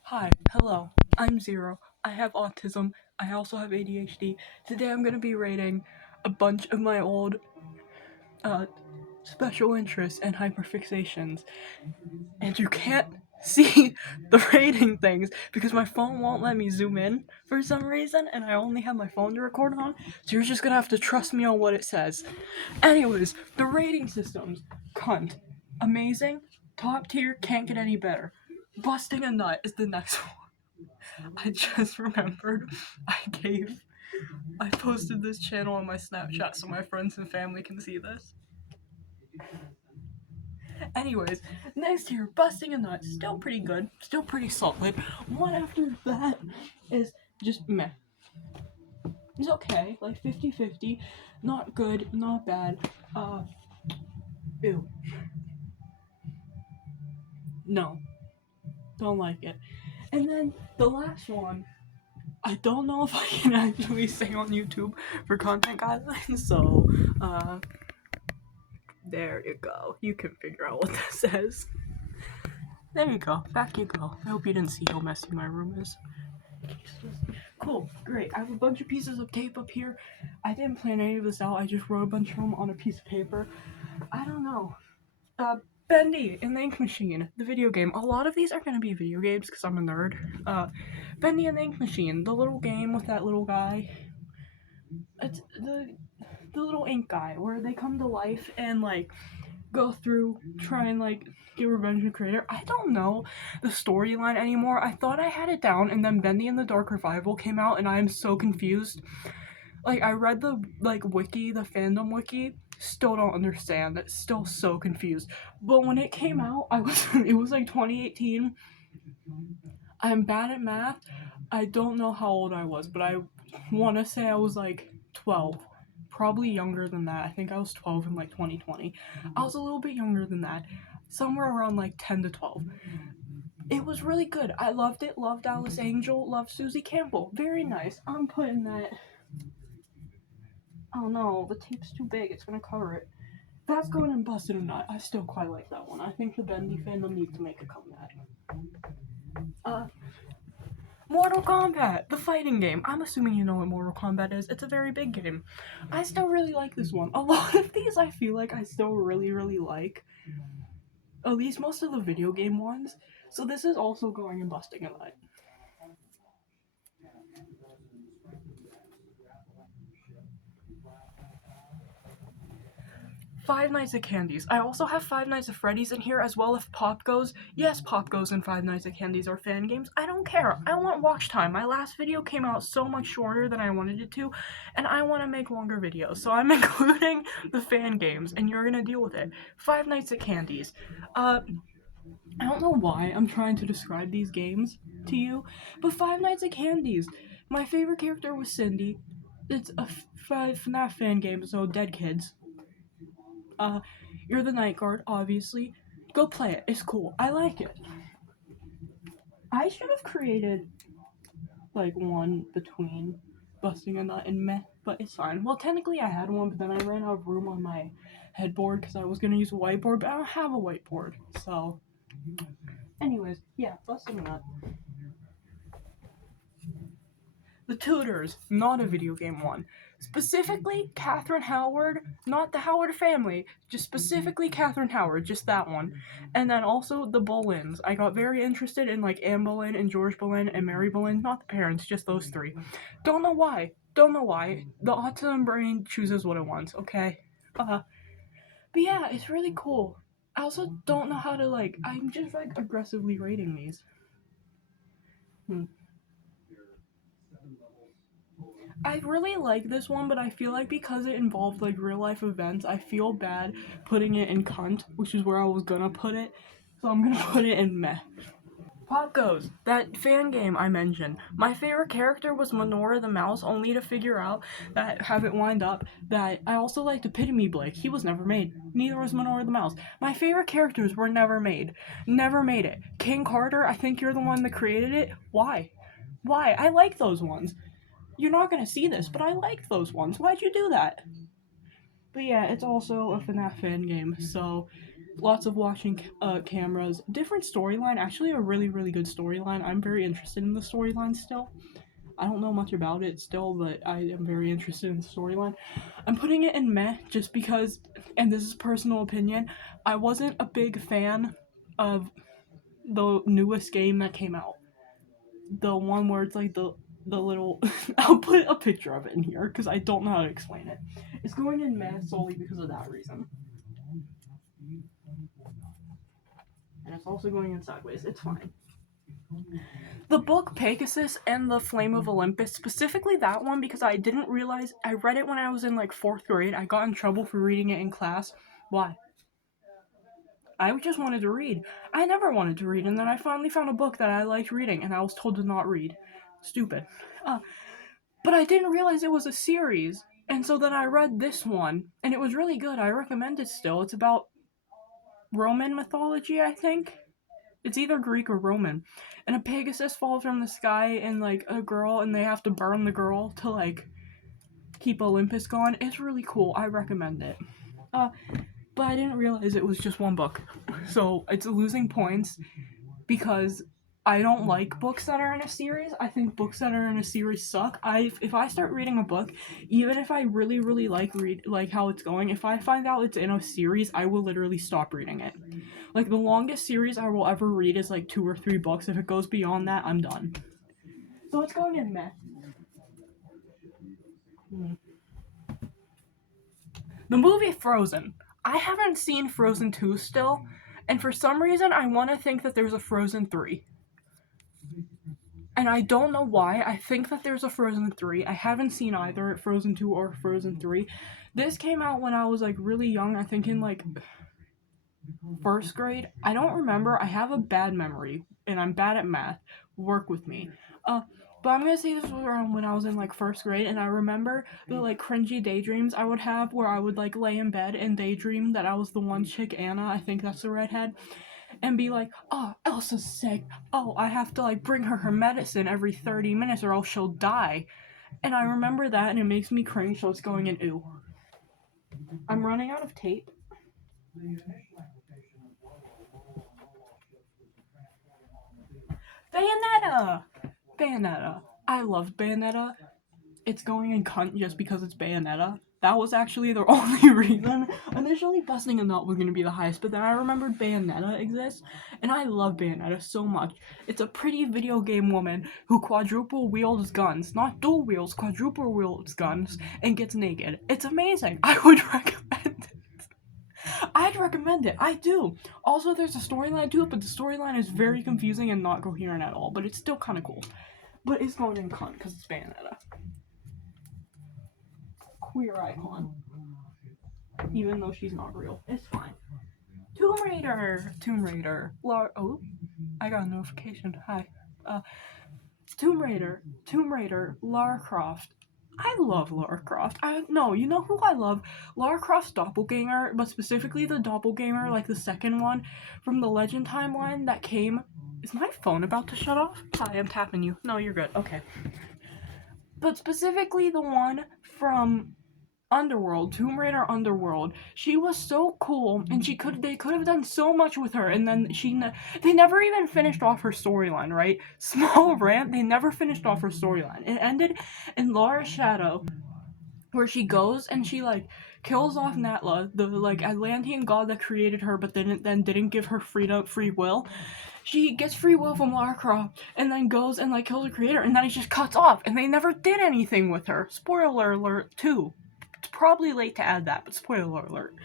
Hi, hello, I'm Zero. I have autism. I also have ADHD. Today I'm gonna be rating a bunch of my old uh, special interests and hyperfixations. And you can't see the rating things because my phone won't let me zoom in for some reason, and I only have my phone to record on, so you're just gonna have to trust me on what it says. Anyways, the rating systems. Cunt. Amazing. Top tier, can't get any better. Busting a nut is the next one. I just remembered I posted this channel on my Snapchat so my friends and family can see this. Anyways, next here, Busting a Nut, still pretty good, still pretty solid. One after that is just meh. It's okay, like 50-50, not good, not bad. Ew. No, don't like it. And then the last one, I don't know if I can actually say on YouTube for content guidelines, so, there you go. You can figure out what that says. There you go. Back you go. I hope you didn't see how messy my room is. Cool. Great. I have a bunch of pieces of tape up here. I didn't plan any of this out. I just wrote a bunch of them on a piece of paper. I don't know. Bendy and the Ink Machine, the video game. A lot of these are going to be video games because I'm a nerd. Bendy and the Ink Machine, the little game with that little guy. It's the little ink guy where they come to life and like go through, try and like get revenge on the creator. I don't know the storyline anymore. I thought I had it down, and then Bendy and the Dark Revival came out, and I am so confused. Like, I read the wiki, the fandom wiki, still don't understand. It's still so confused. But when it came out, it was like 2018. I'm bad at math. I don't know how old I was, but I want to say I was like 12. Probably younger than that. I think I was 12 in like 2020. I was a little bit younger than that. Somewhere around like 10 to 12. It was really good. I loved it. Loved Alice Angel. Loved Susie Campbell. Very nice. I'm putting that. Oh no, the tape's too big. It's gonna cover it. That's going in Busted or Not. I still quite like that one. I think the Bendy fandom needs to make a comeback. Mortal Kombat, the fighting game. I'm assuming you know what Mortal Kombat is. It's a very big game. I still really like this one. A lot of these I feel like I still really like. At least most of the video game ones. So this is also going and Busting a Nut. Five Nights at Candy's. I also have Five Nights at Freddy's in here as well if Pop Goes. Yes, Pop Goes and Five Nights at Candy's are fan games. I don't care. I want watch time. My last video came out so much shorter than I wanted it to, and I want to make longer videos. So I'm including the fan games, and you're gonna deal with it. Five Nights at Candy's. I don't know why I'm trying to describe these games to you, but Five Nights at Candy's. My favorite character was Cindy. It's a FNAF fan game, so Dead Kids. You're the night guard, obviously. Go play it. It's cool. I like it. I should have created like one between Busting a Nut and Meh, but it's fine. Well, technically I had one, but then I ran out of room on my headboard because I was gonna use a whiteboard, but I don't have a whiteboard. So, anyways, yeah, Busting a Nut. The Tudors, not a video game one. Specifically, Catherine Howard, not the Howard family, just specifically Catherine Howard, just that one. And then also the Boleyns. I got very interested in like Anne Boleyn and George Boleyn and Mary Boleyn, not the parents, just those three. Don't know why. Don't know why. The autism brain chooses what it wants, okay? But yeah, it's really cool. I also don't know how to like, I'm just like aggressively rating these. I really like this one, but I feel like because it involved like real life events, I feel bad putting it in cunt, which is where I was gonna put it. So I'm gonna put it in meh. Pop Goes, that fan game I mentioned. My favorite character was Minora the Mouse, only to figure out that, have it wind up, that I also liked Epitome Blake. He was never made. Neither was Minora the Mouse. My favorite characters were never made. Never made it. King Carter, I think you're the one that created it. Why? Why? I like those ones. You're not gonna see this, but I liked those ones. Why'd you do that? But yeah, it's also a FNAF fan game, so lots of watching cameras, different storyline. Actually, a really, really good storyline. I'm very interested in the storyline still. I don't know much about it still, but I am very interested in the storyline. I'm putting it in meh just because, and this is personal opinion, I wasn't a big fan of the newest game that came out. The one where it's like the little I'll put a picture of it in here because I don't know how to explain it. It's going in meh solely because of that reason. And it's also going in sideways. It's fine. The book Pegasus and the Flame of Olympus, specifically that one, because I didn't realize, I read it when I was in like 4th grade. I got in trouble for reading it in class. Why? I just wanted to read. I never wanted to read, and then I finally found a book that I liked reading, and I was told to not read. Stupid. But I didn't realize it was a series, and so then I read this one, and it was really good. I recommend it still. It's about Roman mythology, I think. It's either Greek or Roman. And a Pegasus falls from the sky and like a girl, and they have to burn the girl to like keep Olympus gone. It's really cool. I recommend it. But I didn't realize it was just one book. So it's losing points because I don't like books that are in a series. I think books that are in a series suck. If I start reading a book, even if I really really like how it's going, if I find out it's in a series, I will literally stop reading it. Like the longest series I will ever read is like 2 or 3 books. If it goes beyond that, I'm done. So it's going in meh. The movie Frozen. I haven't seen Frozen 2 still, and for some reason I want to think that there's a Frozen 3. And I don't know why. I think that there's a Frozen 3. I haven't seen either Frozen 2 or Frozen 3. This came out when I was like really young, I think in like 1st grade. I don't remember. I have a bad memory and I'm bad at math. Work with me. But I'm gonna say this was around when I was in like 1st grade, and I remember the like cringy daydreams I would have where I would like lay in bed and daydream that I was the one chick, Anna, I think that's the redhead, and be like, oh, Elsa's sick. Oh, I have to like bring her medicine every 30 minutes or else she'll die. And I remember that and it makes me cringe, so it's going in ooh. I'm running out of tape. Bayonetta! Bayonetta. I love Bayonetta. It's going in cunt just because it's Bayonetta. That was actually the only reason. Initially, Busting a Nut was going to be the highest, but then I remembered Bayonetta exists, and I love Bayonetta so much. It's a pretty video game woman who quadruple wields guns, not dual wields, quadruple wields guns, and gets naked. It's amazing. I would recommend it. I'd recommend it. I do. Also, there's a storyline to it, but the storyline is very confusing and not coherent at all, but it's still kind of cool. But it's going in cunt because it's Bayonetta. Queer icon. Even though she's not real. It's fine. Tomb Raider! Tomb Raider. Oh, I got a notification. Hi. Tomb Raider, Lara Croft. I love Lara Croft. You know who I love? Lara Croft's doppelganger, but specifically the doppelganger, like the second one from the Legend timeline that came. Is my phone about to shut off? Hi, I'm tapping you. No, you're good. Okay. But specifically the one from Underworld, Tomb Raider Underworld. She was so cool, and they could have done so much with her, and then they never even finished off her storyline, right? Small rant, they never finished off her storyline. It ended in Lara's Shadow, where she goes and she like kills off Natla, the like Atlantean god that created her, but then didn't give her free will. She gets free will from Lara Croft and then goes and like kills the creator, and then it just cuts off, and they never did anything with her. Spoiler alert, too. It's probably late to add that, but spoiler alert.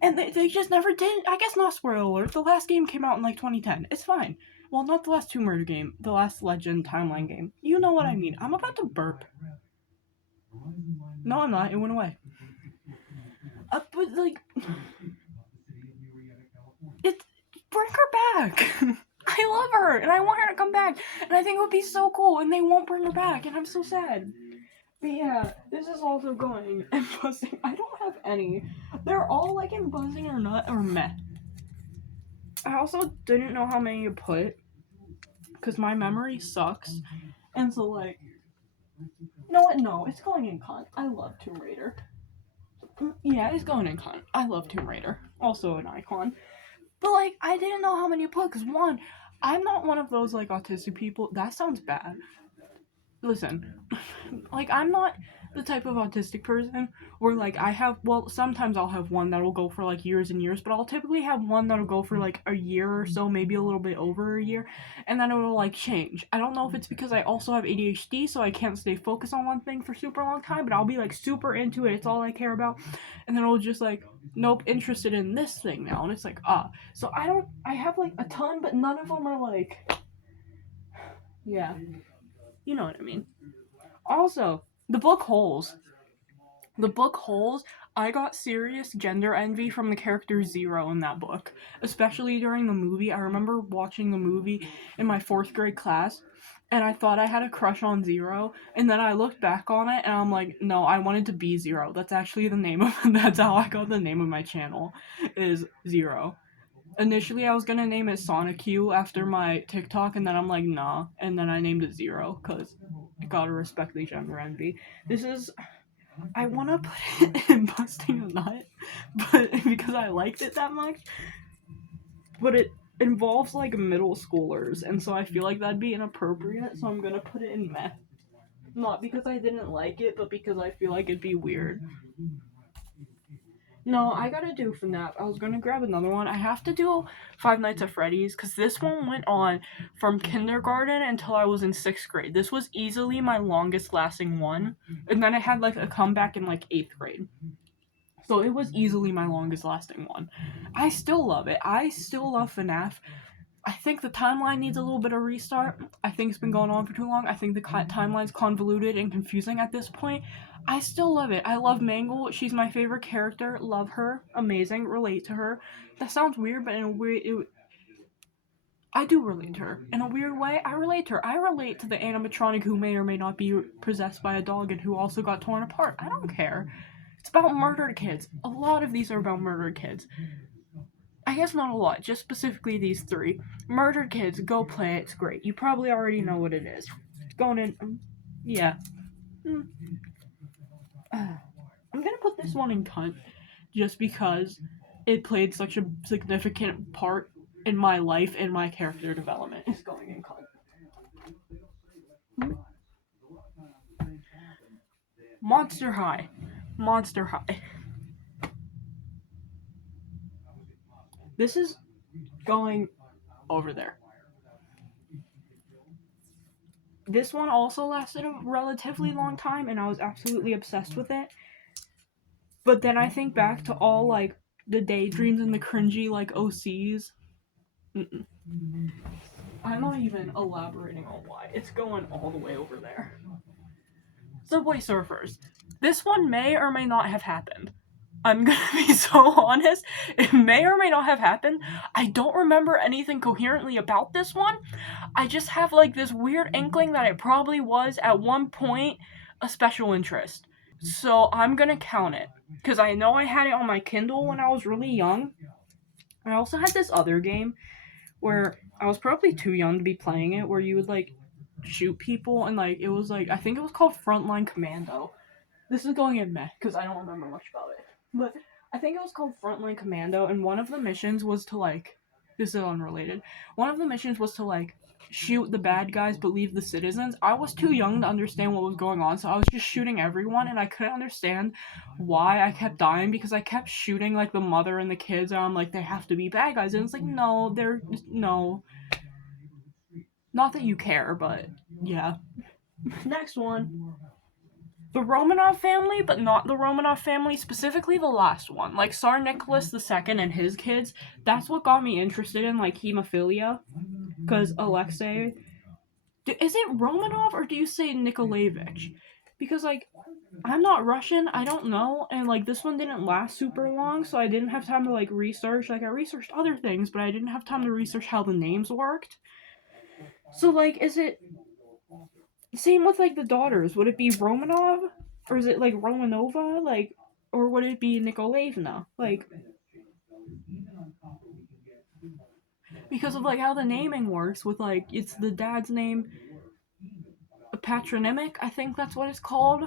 And they just never did. I guess not spoiler alert. The last game came out in like 2010. It's fine. Well, not the last Tomb Raider game. The last Legend timeline game. You know what I mean. I'm about to burp. No, I'm not. It went away. But like, bring her back. I love her, and I want her to come back, and I think it would be so cool, and they won't bring her back, and I'm so sad. But yeah, this is also going in Buzzing. I don't have any. They're all like in Buzzing or Nut or Meh. I also didn't know how many to put, because my memory sucks, and so like, you know what? No, it's going in cunt. I love Tomb Raider. Yeah, it's going in con. I love Tomb Raider. Also an icon. But, like, I didn't know how many you put, because, one, I'm not one of those, like, autistic people. That sounds bad. Listen, like, I'm not the type of autistic person where, like, sometimes I'll have one that'll go for, like, years and years, but I'll typically have one that'll go for, like, a year or so, maybe a little bit over a year, and then it'll, like, change. I don't know if it's because I also have ADHD, so I can't stay focused on one thing for super long time, but I'll be, like, super into it. It's all I care about. And then it'll just, like, nope, interested in this thing now. And it's like, So I have, like, a ton, but none of them are, like, yeah. You know what I mean. Also, the book Holes. The book Holes, I got serious gender envy from the character Zero in that book, especially during the movie. I remember watching the movie in my 4th grade class, and I thought I had a crush on Zero, and then I looked back on it, and I'm like, no, I wanted to be Zero. That's actually the name of, that's how I got the name of my channel, is Zero. Initially, I was gonna name it Sonic U after my TikTok, and then I'm like, nah, and then I named it Zero, because I gotta respect the gender envy. I wanna put it in Busting a Nut, but because I liked it that much, but it involves, like, middle schoolers, and so I feel like that'd be inappropriate, so I'm gonna put it in Meth. Not because I didn't like it, but because I feel like it'd be weird. No, I gotta do FNAF. I was gonna grab another one. I have to do Five Nights at Freddy's because this one went on from kindergarten until I was in 6th grade. This was easily my longest lasting one. And then I had, like, a comeback in, like, 8th grade. So it was easily my longest lasting one. I still love it. I still love FNAF. I think the timeline needs a little bit of restart. I think it's been going on for too long. I think the timeline's convoluted and confusing at this point. I still love it. I love Mangle. She's my favorite character. Love her. Amazing. Relate to her. That sounds weird, but in a weird... I do relate to her. In a weird way, I relate to her. I relate to the animatronic who may or may not be possessed by a dog and who also got torn apart. I don't care. It's about murdered kids. A lot of these are about murdered kids. I guess not a lot, just specifically these 3. Murdered kids, go play it, it's great. You probably already know what it is. Going in, yeah. I'm gonna put this one in cunt, just because it played such a significant part in my life and my character development. It's going in cunt. Monster High. Monster High. This is going over there. This one also lasted a relatively long time, and I was absolutely obsessed with it. But then I think back to all, like, the daydreams and the cringy, like, OCs. Mm-mm. I'm not even elaborating on why. It's going all the way over there. Subway Surfers. This one may or may not have happened. I'm gonna be so honest. It may or may not have happened. I don't remember anything coherently about this one. I just have, like, this weird inkling that it probably was, at one point, a special interest. So I'm gonna count it. Because I know I had it on my Kindle when I was really young. I also had this other game where I was probably too young to be playing it, where you would, like, shoot people, and, like, it was, like, I think it was called Frontline Commando. This is going in meh, because I don't remember much about it. But I think it was called Frontline Commando, and one of the missions was to, like, this is unrelated. One of the missions was to, like, shoot the bad guys but leave the citizens. I was too young to understand what was going on, so I was just shooting everyone, and I couldn't understand why I kept dying, because I kept shooting, like, the mother and the kids, and I'm like, they have to be bad guys, and it's like, no, no. Not that you care, but yeah. Next one. The Romanov family, but not the Romanov family, specifically the last one. Like, Tsar Nicholas II and his kids, that's what got me interested in, like, hemophilia. Because Alexei... Is it Romanov, or do you say Nikolaevich? Because, like, I'm not Russian, I don't know, and, like, this one didn't last super long, so I didn't have time to, like, research. Like, I researched other things, but I didn't have time to research how the names worked. So, like, is it... Same with, like, the daughters. Would it be Romanov? Or is it, like, Romanova? Like, or would it be Nikolaevna? Like, because of, like, how the naming works with, like, it's the dad's name, a patronymic, I think that's what it's called.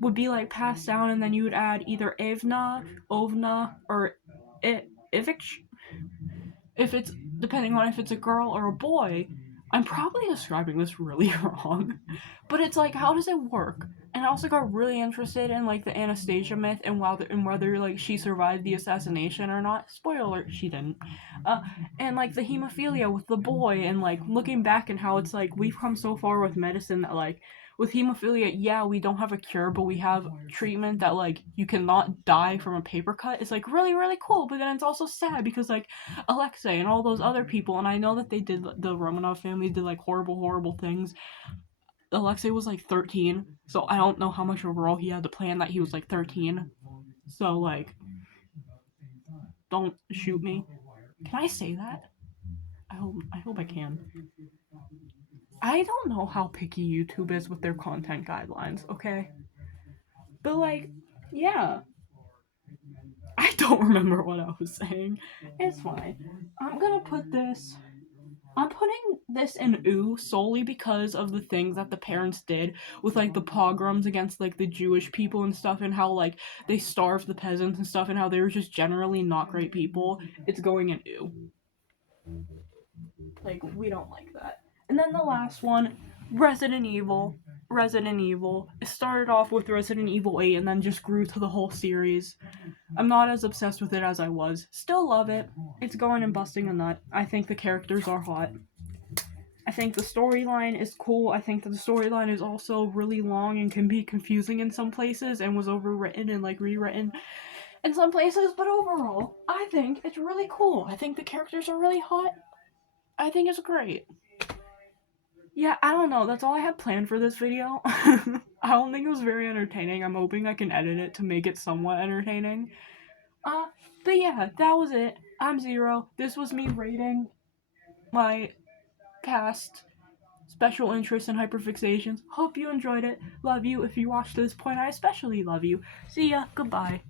would be like passed down, and then you would add either Evna, Ovna, or Ivich. If it's depending on if it's a girl or a boy. I'm probably describing this really wrong, but it's like, how does it work? And I also got really interested in like the Anastasia myth and whether like she survived the assassination or not. Spoiler alert, she didn't. And like the hemophilia with the boy, and like looking back and how it's like we've come so far with medicine that like with hemophilia, yeah, we don't have a cure, but we have treatment that like you cannot die from a paper cut. It's like really, really cool, but then it's also sad because like Alexei and all those other people, and I know that they did, the Romanov family did like horrible, horrible things. Alexei was like 13, so I don't know how much overall he had to plan that he was like 13. So like, don't shoot me. Can I say that? I hope I can. I don't know how picky YouTube is with their content guidelines, okay? But like, yeah. I don't remember what I was saying. It's fine. I'm putting this in ooh solely because of the things that the parents did with like the pogroms against like the Jewish people and stuff, and how like they starved the peasants and stuff, and how they were just generally not great people. It's going in ooh. Like, we don't like that. And then the last one, Resident Evil. Resident Evil. It started off with Resident Evil 8 and then just grew to the whole series. I'm not as obsessed with it as I was. Still love it. It's going and busting a nut. I think the characters are hot. I think the storyline is cool. I think that the storyline is also really long and can be confusing in some places and was overwritten and like rewritten in some places, but overall, I think it's really cool. I think the characters are really hot. I think it's great. Yeah, I don't know. That's all I had planned for this video. I don't think it was very entertaining. I'm hoping I can edit it to make it somewhat entertaining. But yeah, that was it. I'm Zero. This was me rating my past special interests and hyperfixations. Hope you enjoyed it. Love you. If you watched to this point, I especially love you. See ya. Goodbye.